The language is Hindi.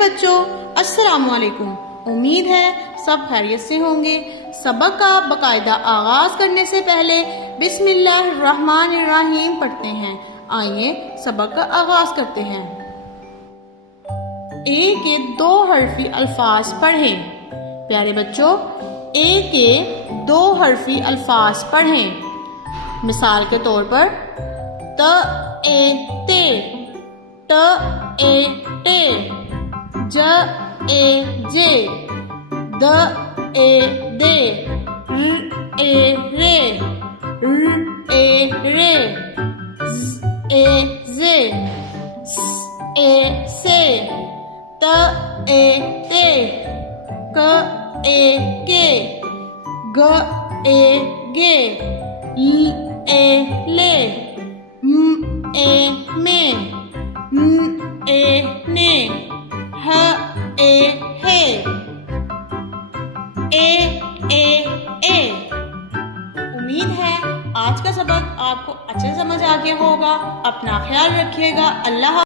बच्चों अस्सलामु अलैकुम। उम्मीद है सब खैरियत से होंगे। सबक का बाकायदा आगाज करने से पहले बिस्मिल्लाहिर्रहमानिर्रहीम पढ़ते हैं। आइए सबक का आगाज करते हैं। ए के दो हरफी अल्फाज पढ़ें। प्यारे बच्चों, ए के दो हरफी अल्फाज पढ़ें। मिसाल के तौर पर त ए ते, ट ए टे, ज ए जे, द ए दे, र ए रे, र ए रे, ज ए जे, स ए से, त ए ते, क ए के, ग ए गे, ल ए ले, म ए में, न ए ने, ह ए हे, ए। उम्मीद है आज का सबक आपको अच्छे समझ आ गया होगा। अपना ख्याल रखिएगा। अल्लाह।